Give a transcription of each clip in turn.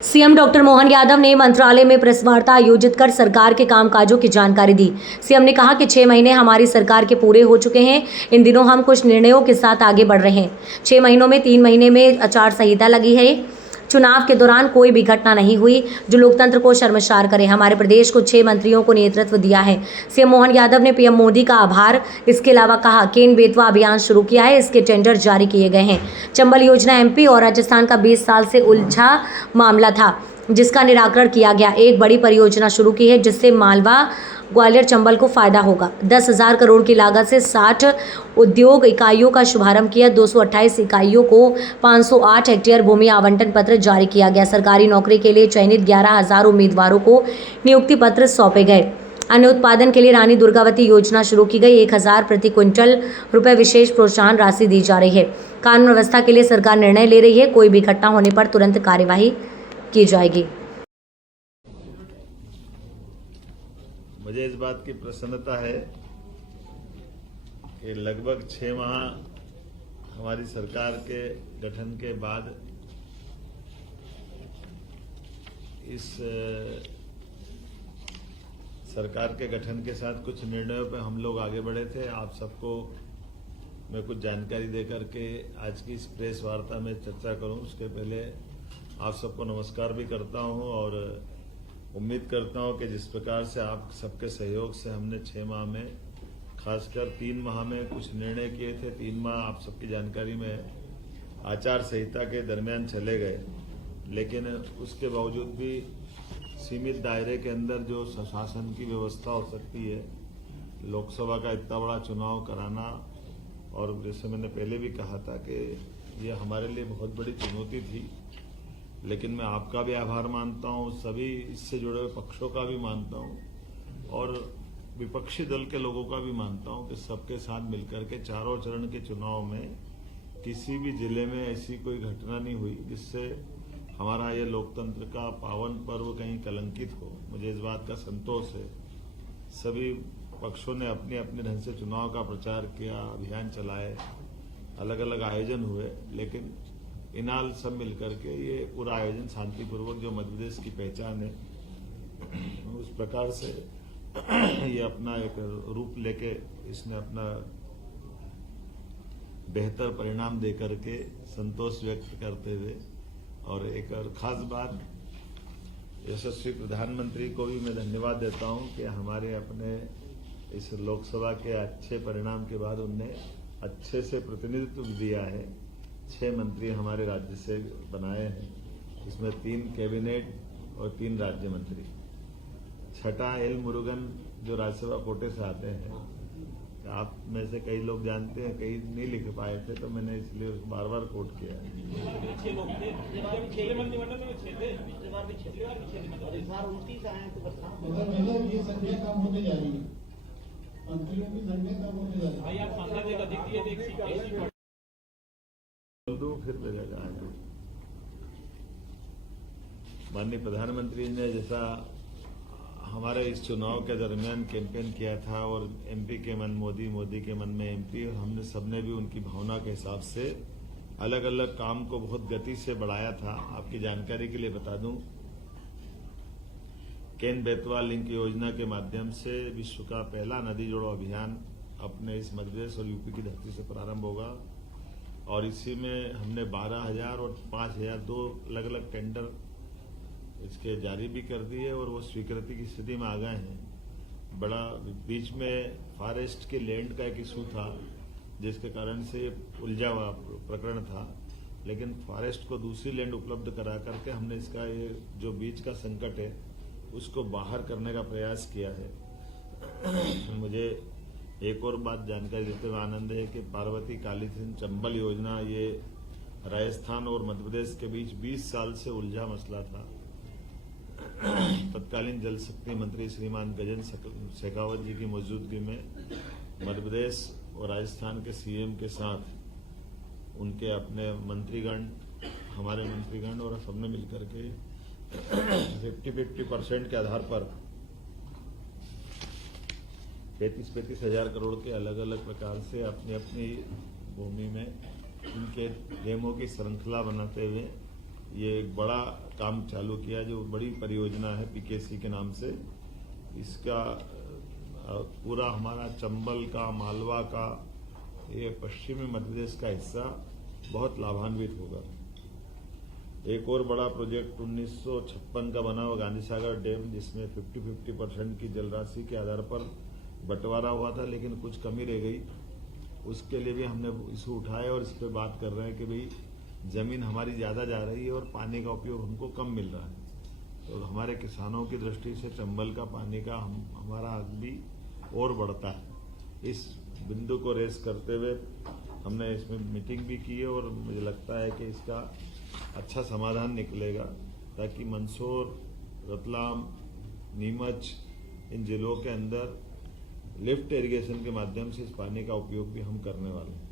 CM doctor Mohan Yadav ने मंत्रालय में प्रेस वार्ता आयोजित कर सरकार के कामकाजों की जानकारी दी। सीएम ने कहा कि 6 महीने हमारी सरकार के पूरे हो चुके हैं। इन दिनों हम कुछ निर्णयों के साथ आगे बढ़ रहे हैं। 6 महीनों में 3 महीने में आचार संहिता लगी है। चुनाव के दौरान कोई भी घटना नहीं हुई जो लोकतंत्र को शर्मसार करे। हमारे प्रदेश को 6 मंत्रियों को नेतृत्व दिया है। सीएम मोहन यादव ने पीएम मोदी का आभार इसके अलावा कहा केन बेतवा अभियान शुरू किया है, इसके टेंडर जारी किए गए हैं। चंबल योजना एमपी और राजस्थान का 20 साल से उलझा मामला था जिसका निराकरण किया गया। एक बड़ी परियोजना शुरू की है जिससे मालवा ग्वालियर चंबल को फायदा होगा। 10,000 करोड़ की लागत से 60 उद्योग इकाइयों का शुभारंभ किया। 228 इकाइयों को 508 हेक्टेयर भूमि आवंटन पत्र जारी किया गया। सरकारी नौकरी के लिए चयनित 11,000 उम्मीदवारों को नियुक्ति पत्र सौंपे गए। अन्य उत्पादन के लिए रानी दुर्गावती योजना शुरू की गई। 1,000 प्रति क्विंटल रुपए विशेष प्रोत्साहन राशि दी जा रही है। कानून व्यवस्था के लिए सरकार निर्णय ले रही है। कोई भी घटना होने पर तुरंत कार्यवाही की जाएगी। मुझे इस बात की प्रसन्नता है कि लगभग 6 माह हमारी सरकार के गठन के बाद इस सरकार के गठन के साथ कुछ निर्णयों पर हम लोग आगे बढ़े थे। आप सबको मैं कुछ जानकारी देकर के आज की इस प्रेस वार्ता में चर्चा करूं, उसके पहले आप सबको नमस्कार भी करता हूं और उम्मीद करता हूं कि जिस प्रकार से आप सबके सहयोग से हमने 6 माह में, खासकर 3 माह में कुछ निर्णय किए थे। 3 माह आप सबकी जानकारी में आचार संहिता के दरमियान चले गए, लेकिन उसके बावजूद भी सीमित दायरे के अंदर जो शासन की व्यवस्था हो सकती है, लोकसभा का इतना बड़ा चुनाव कराना, और जैसे मैंने पहले भी कहा था कि ये हमारे लिए बहुत बड़ी चुनौती थी। लेकिन मैं आपका भी आभार मानता हूं, सभी इससे जुड़े हुए पक्षों का भी मानता हूं और विपक्षी दल के लोगों का भी मानता हूं कि सबके साथ मिलकर के चारों चरण के चुनाव में किसी भी जिले में ऐसी कोई घटना नहीं हुई जिससे हमारा ये लोकतंत्र का पावन पर्व कहीं कलंकित हो। मुझे इस बात का संतोष है। सभी पक्षों ने अपने अपने ढंग से चुनाव का प्रचार किया, अभियान चलाए, अलग अलग आयोजन हुए, लेकिन इनाल सब मिलकर के ये पूरा आयोजन शांतिपूर्वक, जो मध्य प्रदेश की पहचान है, उस प्रकार से ये अपना एक रूप लेके इसने अपना बेहतर परिणाम देकर के संतोष व्यक्त करते हुए, और एक और खास बात, यशस्वी प्रधानमंत्री को भी मैं धन्यवाद देता हूं कि हमारे अपने इस लोकसभा के अच्छे परिणाम के बाद उनने अच्छे से प्रतिनिधित्व दिया है। 6 मंत्री हमारे राज्य से बनाए हैं, इसमें 3 कैबिनेट और 3 राज्य मंत्री। छठा एल मुरुगन जो राज्यसभा कोटे से आते हैं, आप में से कई लोग जानते हैं, कई नहीं लिख पाए थे, तो मैंने इसलिए बार बार कोट किया। फिर मिलेगा। माननीय प्रधानमंत्री ने जैसा हमारे इस चुनाव के दरमियान कैंपेन किया था, और एमपी के मन मोदी, मोदी के मन में एमपी, हमने सबने भी उनकी भावना के हिसाब से अलग अलग काम को बहुत गति से बढ़ाया था। आपकी जानकारी के लिए बता दूं, केन बेतवा लिंक योजना के माध्यम से विश्व का पहला नदी जोड़ो अभियान अपने इस मध्य प्रदेश और यूपी की धरती से प्रारंभ होगा, और इसी में हमने 12,000 और 5,000 2 अलग अलग टेंडर इसके जारी भी कर दिए, और वो स्वीकृति की स्थिति में आ गए हैं। बड़ा बीच में फॉरेस्ट के लैंड का एक इशू था जिसके कारण से उलझा हुआ प्रकरण था, लेकिन फॉरेस्ट को दूसरी लैंड उपलब्ध करा करके हमने इसका ये जो बीच का संकट है उसको बाहर करने का प्रयास किया है। मुझे एक और बात जानकारी देते हुए आनंद है कि पार्वती कालीसिंध चंबल योजना, ये राजस्थान और मध्य प्रदेश के बीच 20 साल से उलझा मसला था। तत्कालीन जल शक्ति मंत्री श्रीमान गजेंद्र शेखावत जी की मौजूदगी में मध्य प्रदेश और राजस्थान के सीएम के साथ उनके अपने मंत्रीगण, हमारे मंत्रीगण और सबने मिलकर के 50-50% के आधार पर 35-35 हजार करोड़ के अलग अलग प्रकार से अपनी अपनी भूमि में इनके डेमो की श्रृंखला बनाते हुए ये एक बड़ा काम चालू किया, जो बड़ी परियोजना है पीकेसी के नाम से। इसका पूरा हमारा चंबल का, मालवा का, ये पश्चिमी मध्य प्रदेश का हिस्सा बहुत लाभान्वित होगा। एक और बड़ा प्रोजेक्ट 1956 का बना हुआ गांधी सागर डैम, जिसमें 50-50% की जल राशि के आधार पर बंटवारा हुआ था, लेकिन कुछ कमी रह गई। उसके लिए भी हमने इशू उठाया और इस पर बात कर रहे हैं कि भाई जमीन हमारी ज्यादा जा रही है और पानी का उपयोग हमको कम मिल रहा है। तो हमारे किसानों की दृष्टि से चंबल का पानी का हमारा हक भी और बढ़ता है। इस बिंदु को रेस करते हुए हमने इसमें मीटिंग भी की है और मुझे लगता है कि इसका अच्छा समाधान निकलेगा, ताकि मंदसौर, रतलाम, नीमच, इन जिलों के अंदर लिफ्ट इरिगेशन के माध्यम से इस पानी का उपयोग भी हम करने वाले हैं।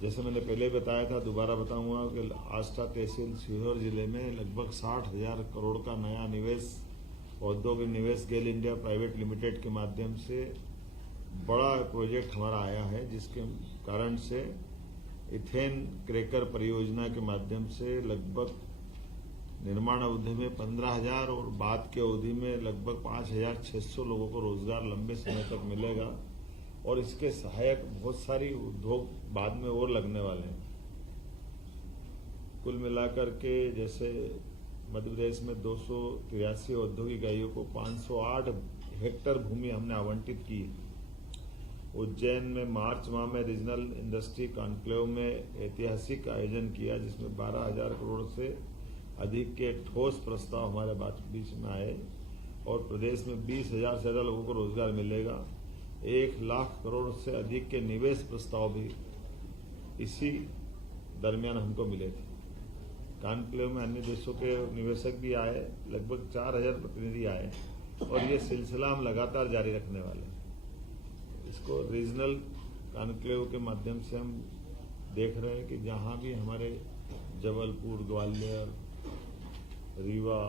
जैसे मैंने पहले बताया था, दोबारा बताऊंगा कि आष्टा तहसील सीहोर जिले में लगभग 60,000 करोड़ का नया निवेश, औद्योगिक निवेश गेल इंडिया प्राइवेट लिमिटेड के माध्यम से बड़ा प्रोजेक्ट हमारा आया है, जिसके कारण से इथेन क्रैकर परियोजना के माध्यम से लगभग निर्माण अवधि में 15,000 और बाद की अवधि में लगभग 5,600 लोगों को रोजगार लंबे समय तक मिलेगा। और इसके सहायक बहुत सारी उद्योग बाद में और लगने वाले हैं। कुल मिलाकर के जैसे मध्य प्रदेश में 283 औद्योगिक इकाइयों को 508 हेक्टेयर भूमि हमने आवंटित की। उज्जैन में मार्च माह में रीजनल इंडस्ट्री कॉन्क्लेव में ऐतिहासिक आयोजन किया, जिसमें 12,000 करोड़ से अधिक के ठोस प्रस्ताव हमारे बीच में आए और प्रदेश में 20,000 से ज्यादा लोगों को रोजगार मिलेगा। 1,00,000 करोड़ से अधिक के निवेश प्रस्ताव भी इसी दरमियान हमको मिले थे। कॉन्क्लेव में अन्य देशों के निवेशक भी आए, लगभग 4,000 प्रतिनिधि आए और ये सिलसिला हम लगातार जारी रखने वाले हैं। इसको रीजनल कॉन्क्लेव के माध्यम से हम देख रहे हैं कि जहां भी हमारे जबलपुर, ग्वालियर, रीवा,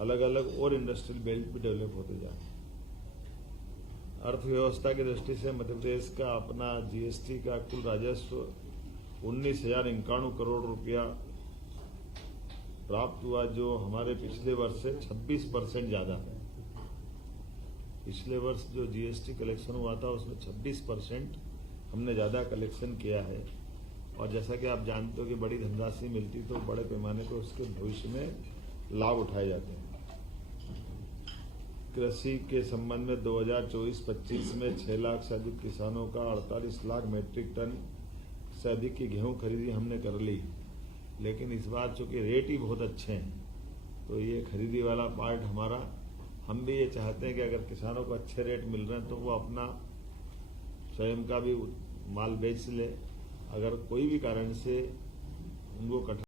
अलग अलग और इंडस्ट्रियल बेल्ट भी डेवलप होते जाए। अर्थव्यवस्था की दृष्टि से मध्य प्रदेश का अपना जीएसटी का कुल राजस्व 19,051 करोड़ रुपया प्राप्त हुआ, जो हमारे पिछले वर्ष से 26% ज्यादा है। पिछले वर्ष जो जीएसटी कलेक्शन हुआ था उसमें 26% हमने ज्यादा कलेक्शन किया है। और जैसा कि आप जानते हो कि बड़ी धनराशि मिलती तो बड़े पैमाने पर उसके भविष्य में लाभ उठाए जाते हैं। कृषि के संबंध में 2024-25 में 6 लाख से अधिक किसानों का 48 लाख मीट्रिक टन से अधिक की गेहूं खरीदी हमने कर ली। लेकिन इस बार चूंकि रेट ही बहुत अच्छे हैं, तो ये खरीदी वाला पार्ट हमारा, हम भी ये चाहते हैं कि अगर किसानों को अच्छे रेट मिल रहे हैं तो वो अपना स्वयं का भी माल बेच ले। अगर कोई भी कारण से उनको कठिन